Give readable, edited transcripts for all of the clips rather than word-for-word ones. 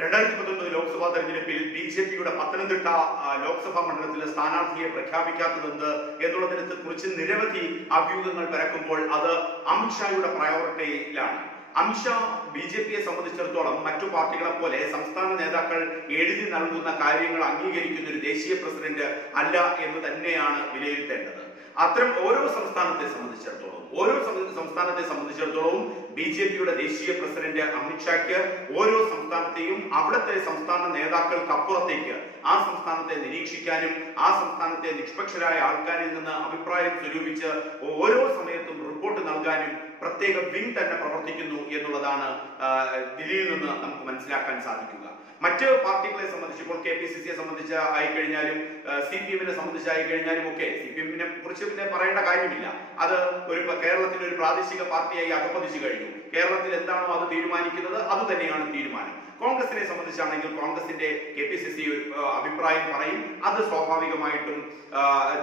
2019 ലോക്സഭാ തെരഞ്ഞെടുപ്പിൽ ബിജെപിയുടെ പത്തനംതിട്ട ലോക്സഭാ മണ്ഡലത്തിലെ സ്ഥാനാർത്ഥിയെ പ്രഖ്യാപിക്കാത്തതെന്ത് എന്നുള്ളതിനെ കുറിച്ച് നിരവധി അഭ്യൂഹങ്ങൾ പരക്കുമ്പോൾ അത് അമിത്ഷായുടെ പ്രയോറിറ്റിയിലാണ്. അമിത്ഷാ ബിജെപിയെ സംബന്ധിച്ചിടത്തോളം മറ്റു പാർട്ടികളെ പോലെ സംസ്ഥാന നേതാക്കൾ എഴുതി നൽകുന്ന കാര്യങ്ങൾ അംഗീകരിക്കുന്ന ഒരു ദേശീയ പ്രസിഡന്റ് അല്ല എന്ന് തന്നെയാണ് വിലയിരുത്തേണ്ടത്. അത്തരം ഓരോ സംസ്ഥാനത്തെ സംബന്ധിച്ചിടത്തോളം ബിജെപിയുടെ ദേശീയ പ്രസിഡന്റ് അമിത്ഷായ്ക്ക് ഓരോ സംസ്ഥാനത്തെയും അവിടുത്തെ സംസ്ഥാന നേതാക്കൾക്കപ്പുറത്തേക്ക് ആ സംസ്ഥാനത്തെ നിരീക്ഷിക്കാനും ആ സംസ്ഥാനത്തെ നിഷ്പക്ഷരായ ആൾക്കാരിൽ നിന്ന് അഭിപ്രായം സ്വരൂപിച്ച് ഓരോ സമയത്തും റിപ്പോർട്ട് നൽകാനും പ്രത്യേക വിംഗ് തന്നെ പ്രവർത്തിക്കുന്നു എന്നുള്ളതാണ് ദില്ലിയിൽ നിന്ന് നമുക്ക് മനസ്സിലാക്കാൻ സാധിക്കുക. മറ്റ് പാർട്ടികളെ സംബന്ധിച്ച് ഇപ്പോൾ KPCC സംബന്ധിച്ച് ആയിക്കഴിഞ്ഞാലും CPM സംബന്ധിച്ചായിക്കഴിഞ്ഞാലും ഒക്കെ CPM കുറിച്ച് പിന്നെ പറയേണ്ട കാര്യമില്ല. അത് കേരളത്തിലെ ഒരു പ്രാദേശിക പാർട്ടിയായി അധപ്പതിച്ചു കഴിഞ്ഞു. കേരളത്തിൽ എന്താണോ അത് തീരുമാനിക്കുന്നത് അത് തന്നെയാണ് തീരുമാനം. കോൺഗ്രസിനെ സംബന്ധിച്ചാണെങ്കിൽ കോൺഗ്രസിന്റെ KPCC അഭിപ്രായം പറയും, അത് സ്വാഭാവികമായിട്ടും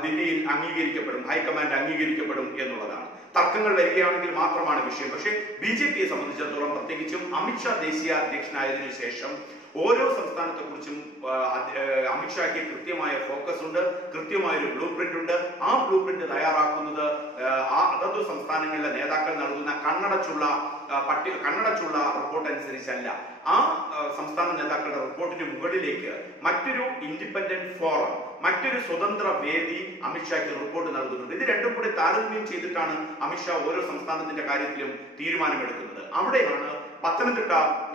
ദില്ലിയിൽ അംഗീകരിക്കപ്പെടും, ഹൈക്കമാൻഡ് അംഗീകരിക്കപ്പെടും എന്നുള്ളതാണ്. തർക്കങ്ങൾ വരികയാണെങ്കിൽ മാത്രമാണ് വിഷയം. പക്ഷേ BJPയെ സംബന്ധിച്ചിടത്തോളം പ്രത്യേകിച്ചും അമിത്ഷാ ദേശീയ അധ്യക്ഷനായതിനു ശേഷം ഓരോ സംസ്ഥാനത്തെ കുറിച്ചും അമിത്ഷായ്ക്ക് കൃത്യമായ ഫോക്കസ് ഉണ്ട്, കൃത്യമായ ഒരു ബ്ലൂ പ്രിന്റ് ഉണ്ട്. ആ ബ്ലൂ പ്രിന്റ് തയ്യാറാക്കുന്നത് അതത് സംസ്ഥാനങ്ങളിലെ നേതാക്കൾ നൽകുന്ന കണ്ണടച്ചുള്ള റിപ്പോർട്ട് അനുസരിച്ചല്ല. ആ സംസ്ഥാന നേതാക്കളുടെ റിപ്പോർട്ടിന് മുകളിലേക്ക് മറ്റൊരു ഇൻഡിപെൻഡന്റ് ഫോറം, മറ്റൊരു സ്വതന്ത്ര വേദി അമിത്ഷായ്ക്ക് റിപ്പോർട്ട് നൽകുന്നുണ്ട്. ഇത് രണ്ടും കൂടി താരതമ്യം ചെയ്തിട്ടാണ് അമിത്ഷാ ഓരോ സംസ്ഥാനത്തിന്റെ കാര്യത്തിലും തീരുമാനമെടുക്കുന്നത്. അവിടെയാണ് പത്തനംതിട്ട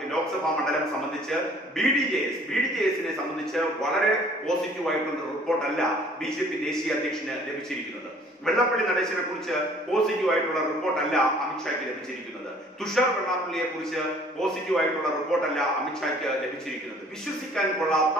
ലോക്സഭാ മണ്ഡലം സംബന്ധിച്ച് BDJSനെ സംബന്ധിച്ച് വളരെ പോസിറ്റീവായിട്ടുള്ള റിപ്പോർട്ടല്ല BJP ദേശീയ അധ്യക്ഷന് ലഭിച്ചിരിക്കുന്നത്. വെള്ളാപ്പള്ളി നടേശനെ കുറിച്ച് പോസിറ്റീവായിട്ടുള്ള റിപ്പോർട്ടല്ല അമിത്ഷായ്ക്ക് ലഭിച്ചിരിക്കുന്നത്. തുഷാർ വെള്ളാപ്പള്ളിയെ കുറിച്ച് പോസിറ്റീവായിട്ടുള്ള റിപ്പോർട്ടല്ല അമിത്ഷായ്ക്ക് ലഭിച്ചിരിക്കുന്നത്. വിശ്വസിക്കാൻ കൊള്ളാത്ത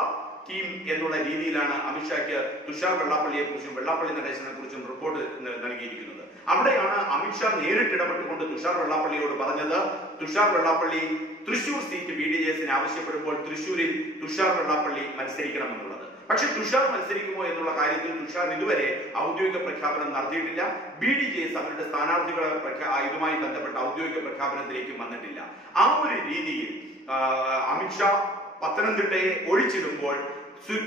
ടീം എന്നുള്ള രീതിയിലാണ് അമിത്ഷായ്ക്ക് തുഷാർ വെള്ളാപ്പള്ളിയെ കുറിച്ചും വെള്ളാപ്പള്ളി നടേശനെ കുറിച്ചും റിപ്പോർട്ട് നൽകിയിരിക്കുന്നത്. അവിടെയാണ് അമിത്ഷാ നേരിട്ട് ഇടപെട്ടുകൊണ്ട് തുഷാർ വെള്ളാപ്പള്ളിയോട് പറഞ്ഞത്, തുഷാർ വെള്ളാപ്പള്ളി തൃശൂർ സീറ്റ് BDJSന് ആവശ്യപ്പെടുമ്പോൾ തൃശൂരിൽ തുഷാർ വെള്ളാപ്പള്ളി മത്സരിക്കണമെന്നുള്ളത്. പക്ഷെ തുഷാർ മത്സരിക്കുമോ എന്നുള്ള കാര്യത്തിൽ തുഷാർ ഇതുവരെ ഔദ്യോഗിക പ്രഖ്യാപനം നടത്തിയിട്ടില്ല. BDJS അവരുടെ സ്ഥാനാർത്ഥികളെ ഇതുമായി ബന്ധപ്പെട്ട ഔദ്യോഗിക പ്രഖ്യാപനത്തിലേക്കും വന്നിട്ടില്ല. ആ ഒരു രീതിയിൽ അമിത്ഷാ പത്തനംതിട്ടയെ ഒഴിച്ചിടുമ്പോൾ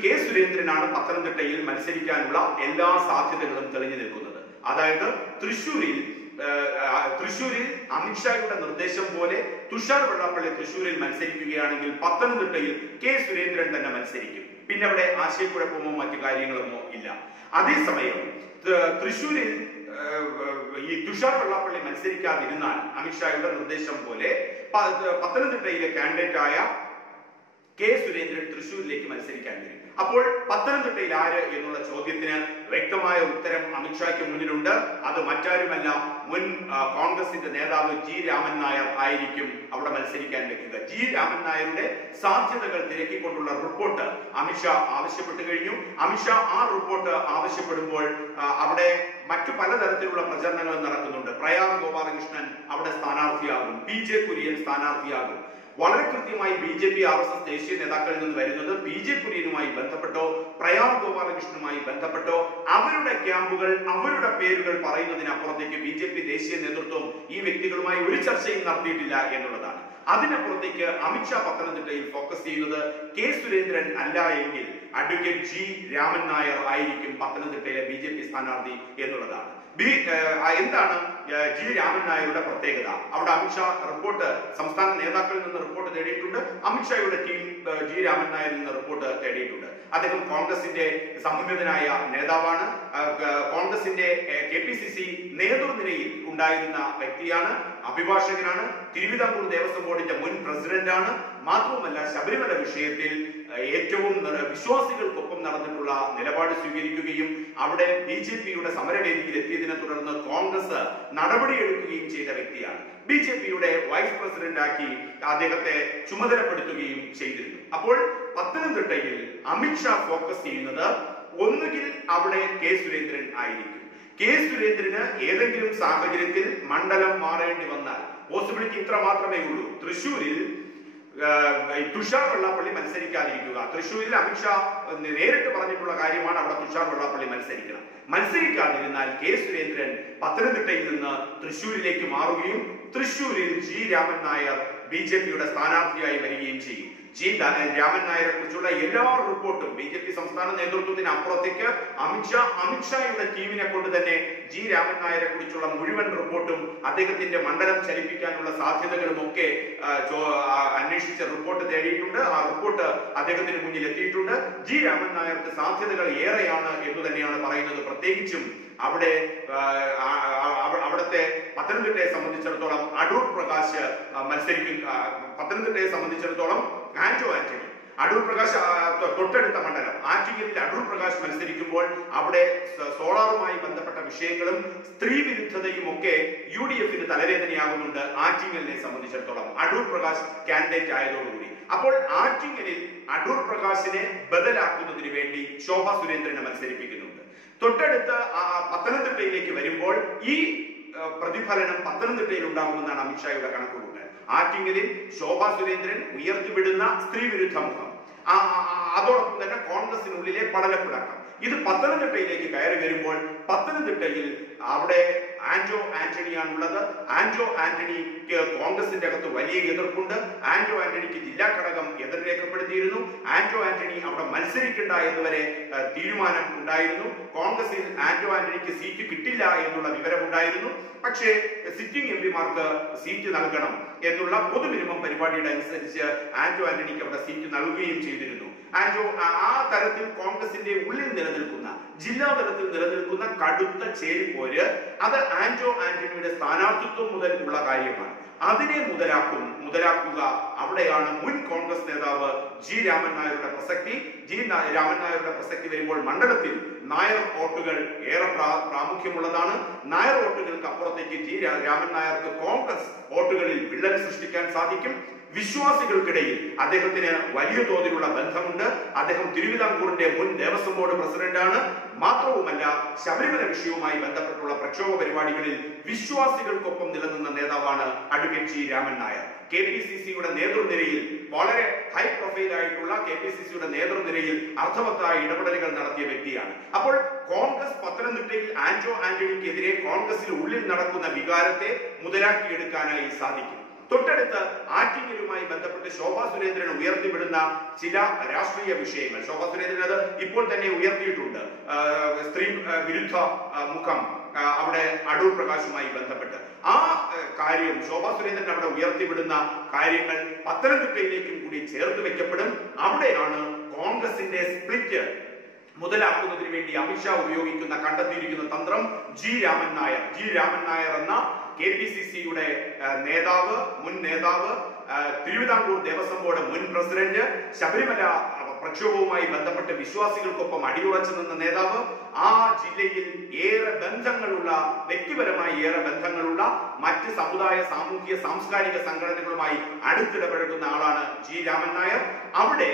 K. സുരേന്ദ്രനാണ് പത്തനംതിട്ടയിൽ മത്സരിക്കാനുള്ള എല്ലാ സാധ്യതകളും തെളിഞ്ഞു നിൽക്കുന്നത്. അതായത് തൃശൂരിൽ അമിത്ഷായുടെ നിർദ്ദേശം പോലെ തുഷാർ വെള്ളാപ്പള്ളി തൃശൂരിൽ മത്സരിക്കുകയാണെങ്കിൽ പത്തനംതിട്ടയിൽ K. സുരേന്ദ്രൻ തന്നെ മത്സരിക്കും. പിന്നെ അവിടെ ആശയക്കുഴപ്പമോ മറ്റു കാര്യങ്ങളുമോ ഇല്ല. അതേസമയം തൃശൂരിൽ ഈ തുഷാർ വെള്ളാപ്പള്ളി മത്സരിക്കാതിരുന്നാൽ അമിത്ഷായുടെ നിർദ്ദേശം പോലെ പത്തനംതിട്ടയിലെ കാൻഡിഡേറ്റായ K. സുരേന്ദ്രൻ തൃശൂരിലേക്ക് മത്സരിക്കാൻ വരും. അപ്പോൾ പത്തനംതിട്ടയിൽ ആര് എന്നുള്ള ചോദ്യത്തിന് വ്യക്തമായ ഉത്തരം അമിത്ഷായ്ക്ക് മുന്നിലുണ്ട്. അത് മറ്റാരുമല്ല, മുൻ കോൺഗ്രസിന്റെ നേതാവ് G. രാമൻ നായർ ആയിരിക്കും അവിടെ മത്സരിക്കാൻ വെക്കുക. G. രാമൻ നായരുടെ സാധ്യതകൾ തിരക്കിക്കൊണ്ടുള്ള റിപ്പോർട്ട് അമിത്ഷാ ആവശ്യപ്പെട്ടു കഴിഞ്ഞു. അമിത്ഷാ ആ റിപ്പോർട്ട് ആവശ്യപ്പെടുമ്പോൾ അവിടെ മറ്റു പലതരത്തിലുള്ള പ്രചരണങ്ങൾ നടക്കുന്നുണ്ട്. പ്രയാഗ് ഗോപാലകൃഷ്ണൻ അവിടെ സ്ഥാനാർത്ഥിയാകും, PJ കുര്യൻ സ്ഥാനാർത്ഥിയാകും. വളരെ കൃത്യമായി BJP RSS ദേശീയ നേതാക്കളിൽ നിന്ന് വരുന്നത് PJ കുര്യനുമായി ബന്ധപ്പെട്ടോ പ്രയാഗ് ഗോപാലകൃഷ്ണനുമായി ബന്ധപ്പെട്ടോ അവരുടെ ക്യാമ്പുകൾ, അവരുടെ പേരുകൾ പറയുന്നതിനപ്പുറത്തേക്ക് BJP ദേശീയ നേതൃത്വം ഈ വ്യക്തികളുമായി ഒരു ചർച്ചയും നടത്തിയിട്ടില്ല എന്നുള്ളതാണ്. അതിനപ്പുറത്തേക്ക് അമിത്ഷാ പത്തനംതിട്ടയിൽ ഫോക്കസ് ചെയ്യുന്നത് K. സുരേന്ദ്രൻ അല്ല എങ്കിൽ അഡ്വക്കേറ്റ് G. രാമൻ നായർ ആയിരിക്കും പത്തനംതിട്ടയിലെ BJP സ്ഥാനാർത്ഥി എന്നുള്ളതാണ്. എന്താണ് G. രാമൻ നായരുടെ പ്രത്യേകത? അവിടെ അമിത്ഷാ റിപ്പോർട്ട് സംസ്ഥാന നേതാക്കളിൽ നിന്ന് റിപ്പോർട്ട് തേടിയിട്ടുണ്ട്. അമിത്ഷായുടെ ടീം G. രാമൻ നായരിൽ നിന്ന് റിപ്പോർട്ട് തേടിയിട്ടുണ്ട്. അദ്ദേഹം കോൺഗ്രസിന്റെ സമുന്നതനായ നേതാവാണ്. കോൺഗ്രസിന്റെ KPCC നേതൃനിരയിൽ ഉണ്ടായിരുന്ന വ്യക്തിയാണ്, അഭിഭാഷകനാണ്, തിരുവിതാംകൂർ ദേവസ്വം ബോർഡിന്റെ മുൻ പ്രസിഡന്റാണ്. മാത്രവുമല്ല ശബരിമല വിഷയത്തിൽ ഏറ്റവും വിശ്വാസികൾക്കൊപ്പം നടന്നിട്ടുള്ള നിലപാട് സ്വീകരിക്കുകയും അവിടെ BJPയുടെ സമരവേദിയിൽ എത്തിയതിനെ തുടർന്ന് കോൺഗ്രസ് നടപടിയെടുക്കുകയും ചെയ്ത വ്യക്തിയാണ്. BJPയുടെ വൈസ് പ്രസിഡന്റാക്കി അദ്ദേഹത്തെ ചുമതലപ്പെടുത്തുകയും ചെയ്തിരുന്നു. അപ്പോൾ പത്തനംതിട്ടയിൽ അമിത്ഷാ ഫോക്കസ് ചെയ്യുന്നത് ഒന്നുകിൽ അവിടെ K. സുരേന്ദ്രൻ ആയിരിക്കും. K. സുരേന്ദ്രന് ഏതെങ്കിലും സാഹചര്യത്തിൽ മണ്ഡലം മാറേണ്ടി വന്നാൽ പോസിബിലിറ്റി ഇത്ര മാത്രമേ ഉള്ളൂ. തൃശൂരിൽ തുഷാർ വെള്ളാപ്പള്ളി മത്സരിക്കാതിരിക്കുക. തൃശൂരിൽ അമിത്ഷാ നേരിട്ട് പറഞ്ഞിട്ടുള്ള കാര്യമാണ് അവിടെ തുഷാർ വെള്ളാപ്പള്ളി മത്സരിക്കണം. മത്സരിക്കാതിരുന്നാൽ കെ സുരേന്ദ്രൻ പത്തനംതിട്ടയിൽ നിന്ന് തൃശ്ശൂരിലേക്ക് മാറുകയും തൃശ്ശൂരിൽ ജി രാമൻ നായർ BJPയുടെ സ്ഥാനാർത്ഥിയായി വരികയും ചെയ്യും. ജി രാമൻ നായരെ കുറിച്ചുള്ള എല്ലാ റിപ്പോർട്ടും BJP സംസ്ഥാന നേതൃത്വത്തിന് അപ്പുറത്തേക്ക് അമിത്ഷായുടെ ടീമിനെ കൊണ്ട് തന്നെ ജി രാമൻ നായരെ കുറിച്ചുള്ള മുഴുവൻ റിപ്പോർട്ടും അദ്ദേഹത്തിന്റെ മണ്ഡലം ചലിപ്പിക്കാനുള്ള സാധ്യതകളും ഒക്കെ അന്വേഷിച്ച റിപ്പോർട്ട് തേടിയിട്ടുണ്ട്. ആ റിപ്പോർട്ട് അദ്ദേഹത്തിന് മുന്നിൽ എത്തിയിട്ടുണ്ട്. ജി രാമൻ നായർക്ക് സാധ്യതകൾ ഏറെയാണ് എന്ന് തന്നെയാണ് പറയുന്നത്. പ്രത്യേകിച്ചും അവിടുത്തെ പത്തനംതിട്ടയെ സംബന്ധിച്ചിടത്തോളം അടൂർ പ്രകാശ് മത്സരിക്കും. പത്തനംതിട്ടയെ സംബന്ധിച്ചിടത്തോളം ആന്റോ ആന്റണി, അടൂർ പ്രകാശ് തൊട്ടടുത്ത മണ്ഡലം ആറ്റിങ്ങലിൽ അടൂർ പ്രകാശ് മത്സരിക്കുമ്പോൾ അവിടെ സോളാറുമായി ബന്ധപ്പെട്ട വിഷയങ്ങളും സ്ത്രീ വിരുദ്ധതയും ഒക്കെ UDFന് തലവേദനയാകുന്നുണ്ട്. ആറ്റിങ്ങലിനെ സംബന്ധിച്ചിടത്തോളം അടൂർ പ്രകാശ് കാൻഡിഡേറ്റ് ആയതോടുകൂടി അപ്പോൾ ആറ്റിങ്ങലിൽ അടൂർ പ്രകാശിനെ ബദലാക്കുന്നതിന് വേണ്ടി ശോഭാ സുരേന്ദ്രനെ മത്സരിപ്പിക്കുന്നുണ്ട്. തൊട്ടടുത്ത് പത്തനംതിട്ടയിലേക്ക് വരുമ്പോൾ ഈ പ്രതിഫലനം പത്തനംതിട്ടയിൽ ഉണ്ടാകുമെന്നാണ് അമിത്ഷായുടെ കണക്കുകൂട്ടൽ. ആറ്റിങ്ങലിൽ ശോഭാ സുരേന്ദ്രൻ ഉയർത്തിവിടുന്ന സ്ത്രീ വിരുദ്ധ മുഖം, അതോടൊപ്പം തന്നെ കോൺഗ്രസിനുള്ളിലെ പടലപ്പിളക്കം, ഇത് പത്തനംതിട്ടയിലേക്ക് കയറി വരുമ്പോൾ പത്തനംതിട്ടയിൽ അവിടെ ആന്റോ ആന്റണിയാണുള്ളത്. ആന്റോ ആന്റണിക്ക് കോൺഗ്രസിന്റെ അകത്ത് വലിയ എതിർപ്പുണ്ട്. ആന്റോ ആന്റണിക്ക് ജില്ലാ ഘടകം എതിർ രേഖപ്പെടുത്തിയിരുന്നു. ആന്റോ ആന്റണി അവിടെ മത്സരിക്കണ്ട എന്നുവരെ തീരുമാനം ഉണ്ടായിരുന്നു. കോൺഗ്രസിൽ ആന്റോ ആന്റണിക്ക് സീറ്റ് കിട്ടില്ല എന്നുള്ള വിവരമുണ്ടായിരുന്നു. പക്ഷേ സിറ്റിംഗ് എംപിമാർക്ക് സീറ്റ് നൽകണം എന്നുള്ള പൊതു മിനിമം പരിപാടിയുടെ അനുസരിച്ച് ആന്റോ ആന്റണിക്ക് അവിടെ സീറ്റ് നൽകുകയും ചെയ്തിരുന്നു. ആന്റോ ആ തരത്തിൽ കോൺഗ്രസിന്റെ ഉള്ളിൽ നിലനിൽക്കുന്ന, ജില്ലാ തലത്തിൽ നിലനിൽക്കുന്ന കടുത്ത ചേരിപ്പോര് അത് ആന്റോ ആന്റണിയുടെ സ്ഥാനാർത്ഥിത്വം മുതൽ ഉള്ള കാര്യമാണ്. അതിനെ മുതലാക്കുക അവിടെയാണ് മുൻ കോൺഗ്രസ് നേതാവ് ജി രാമൻ നായരുടെ പ്രസക്തി. ജി രാമൻ നായരുടെ പ്രസക്തി വരുമ്പോൾ മണ്ഡലത്തിൽ നായർ വോട്ടുകൾ ഏറെ പ്രാമുഖ്യമുള്ളതാണ്. നായർ വോട്ടുകൾക്ക് അപ്പുറത്തേക്ക് ജി രാമൻ നായർക്ക് കോൺഗ്രസ് വോട്ടുകളിൽ വിള്ളൽ സൃഷ്ടിക്കാൻ സാധിക്കും. വിശ്വാസികൾക്കിടയിൽ അദ്ദേഹത്തിന് വലിയ തോതിലുള്ള ബന്ധമുണ്ട്. അദ്ദേഹം തിരുവിതാംകൂറിന്റെ മുൻ ദേവസ്വം ബോർഡ് പ്രസിഡന്റാണ്. മാത്രവുമല്ല ശബരിമല വിഷയവുമായി ബന്ധപ്പെട്ടുള്ള പ്രക്ഷോഭ പരിപാടികളിൽ വിശ്വാസികൾക്കൊപ്പം നിലനിന്ന നേതാവാണ് അഡ്വക്കേറ്റ് ജി രാമൻ നായർ. KPCCയുടെ നേതൃനിരയിൽ വളരെ ഹൈ പ്രൊഫൈൽ ആയിട്ടുള്ള KPCCയുടെ നേതൃനിരയിൽ അർത്ഥവത്തായ ഇടപെടലുകൾ നടത്തിയ വ്യക്തിയാണ്. അപ്പോൾ കോൺഗ്രസ് പത്തനംതിട്ടയിൽ ആന്റോ ആന്റണിക്കെതിരെ കോൺഗ്രസിന് ഉള്ളിൽ നടക്കുന്ന വികാരത്തെ മുതലാക്കിയെടുക്കാനായി സാധിക്കും. തൊട്ടടുത്ത് ആറ്റിങ്ങലുമായി ബന്ധപ്പെട്ട് ശോഭാ സുരേന്ദ്രൻ ഉയർത്തിവിടുന്ന ചില രാഷ്ട്രീയ വിഷയങ്ങൾ, ശോഭാ സുരേന്ദ്രൻ അത് ഇപ്പോൾ തന്നെ ഉയർത്തിയിട്ടുണ്ട്. സ്ത്രീ വിരുദ്ധ മുഖം അവിടെ അടൂർ പ്രകാശുമായി ബന്ധപ്പെട്ട് ആ കാര്യം ശോഭാ സുരേന്ദ്രൻ അവിടെ ഉയർത്തിവിടുന്ന കാര്യങ്ങൾ പത്തനംതിട്ടയിലേക്കും കൂടി ചേർത്ത് വെക്കപ്പെടും. അവിടെയാണ് കോൺഗ്രസിന്റെ സ്പ്ലിറ്റ് മുതലാക്കുന്നതിന് വേണ്ടി അമിത്ഷാ കണ്ടെത്തിയിരിക്കുന്ന തന്ത്രം ജി രാമൻ നായർ എന്ന KPCCയുടെ മുൻ നേതാവ്, തിരുവിതാംകൂർ ദേവസ്വം ബോർഡ് മുൻ പ്രസിഡന്റ്, ശബരിമല പ്രക്ഷോഭവുമായി ബന്ധപ്പെട്ട് വിശ്വാസികൾക്കൊപ്പം അടിയുറച്ചു നിന്ന നേതാവ്, ആ ജില്ലയിൽ വ്യക്തിപരമായി ഏറെ ബന്ധങ്ങളുള്ള മറ്റ് സമുദായ, സാമൂഹ്യ, സാംസ്കാരിക സംഘടനകളുമായി അടുത്തിടപഴകുന്ന ആളാണ് ജി രാമൻ നായർ. അവിടെ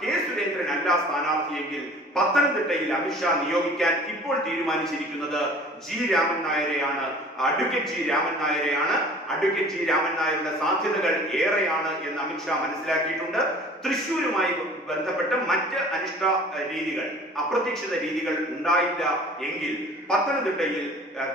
കെ സുരേന്ദ്രൻ അല്ല സ്ഥാനാർത്ഥിയെങ്കിൽ പത്തനംതിട്ടയിൽ അമിത്ഷാ നിയോഗിക്കാൻ ഇപ്പോൾ തീരുമാനിച്ചിരിക്കുന്നത് G Raman നായരെയാണ്, advocate G Raman നായരെയാണ്. Advocate G Raman നായരുടെ സാധ്യതകൾ ഏറെയാണ് എന്ന് അമിത്ഷാ മനസ്സിലാക്കിയിട്ടുണ്ട്. തൃശ്ശൂരുമായി ബന്ധപ്പെട്ട് മറ്റ് അപ്രതീക്ഷിത രീതികൾ ഉണ്ടായില്ല എങ്കിൽ പത്തനംതിട്ടയിൽ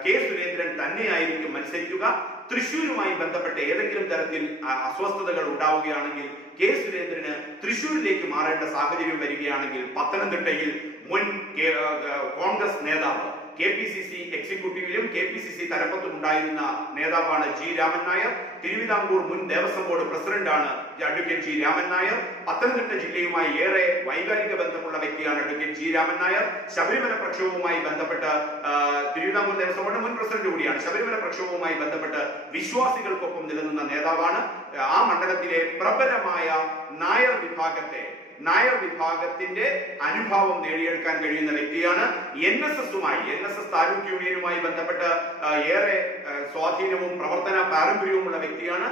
കെ സുരേന്ദ്രൻ തന്നെയായിരിക്കും മത്സരിക്കുക. തൃശ്ശൂരുമായി ബന്ധപ്പെട്ട് ഏതെങ്കിലും തരത്തിൽ അസ്വസ്ഥതകൾ ഉണ്ടാവുകയാണെങ്കിൽ കെ സുരേന്ദ്രന് തൃശ്ശൂരിലേക്ക് മാറേണ്ട സാഹചര്യം വരികയാണെങ്കിൽ പത്തനംതിട്ടയിൽ മുൻ കോൺഗ്രസ് നേതാവ്, KPCC എക്സിക്യൂട്ടീവിലും KPCC തലപ്പത്തും ഉണ്ടായിരുന്ന നേതാവാണ് ജി രാമൻ നായർ. തിരുവിതാംകൂർ മുൻ ദേവസ്വം ബോർഡ് പ്രസിഡന്റാണ് അഡ്വക്കേറ്റ് ജി രാമൻ നായർ. പത്തനംതിട്ട ജില്ലയുമായി ഏറെ വൈകാരിക ബന്ധമുള്ള വ്യക്തിയാണ് അഡ്വക്കേറ്റ് ജി രാമൻ നായർ. ശബരിമല പ്രക്ഷോഭവുമായി ബന്ധപ്പെട്ട് തിരുവിതാംകൂർ ദേവസ്വം ബോർഡ് മുൻ പ്രസിഡന്റ് കൂടിയാണ്. ശബരിമല പ്രക്ഷോഭവുമായി ബന്ധപ്പെട്ട് വിശ്വാസികൾക്കൊപ്പം നിലനിന്ന നേതാവാണ്. ആ മണ്ഡലത്തിലെ പ്രബലമായ നായർ വിഭാഗത്തിന്റെ അനുഭാവം നേടിയെടുക്കാൻ കഴിയുന്ന വ്യക്തിയാണ്. NSS താലൂക്ക് യൂണിയനുമായി ബന്ധപ്പെട്ട് ഏറെ സ്വാധീനവും പ്രവർത്തന പാരമ്പര്യവുമുള്ള വ്യക്തിയാണ്.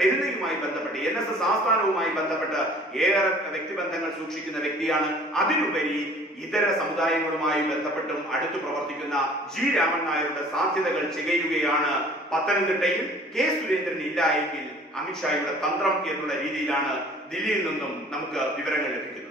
പെരുന്നയുമായി ബന്ധപ്പെട്ട് NSS ആസ്ഥാനവുമായി ബന്ധപ്പെട്ട് ഏറെ വ്യക്തിബന്ധങ്ങൾ സൂക്ഷിക്കുന്ന വ്യക്തിയാണ്. അതിനുപരി ഇതര സമുദായങ്ങളുമായി ബന്ധപ്പെട്ടും അടുത്തു പ്രവർത്തിക്കുന്ന ജി രാമൻ നായരുടെ സാധ്യതകൾ ചികയുകയാണ്. പത്തനംതിട്ടയിൽ കെ സുരേന്ദ്രൻ ഇല്ല എങ്കിൽ അമിത്ഷായുടെ തന്ത്രം എന്നുള്ള രീതിയിലാണ് ദില്ലിയിൽ നിന്നും നമുക്ക് വിവരങ്ങൾ ലഭിക്കുന്നത്.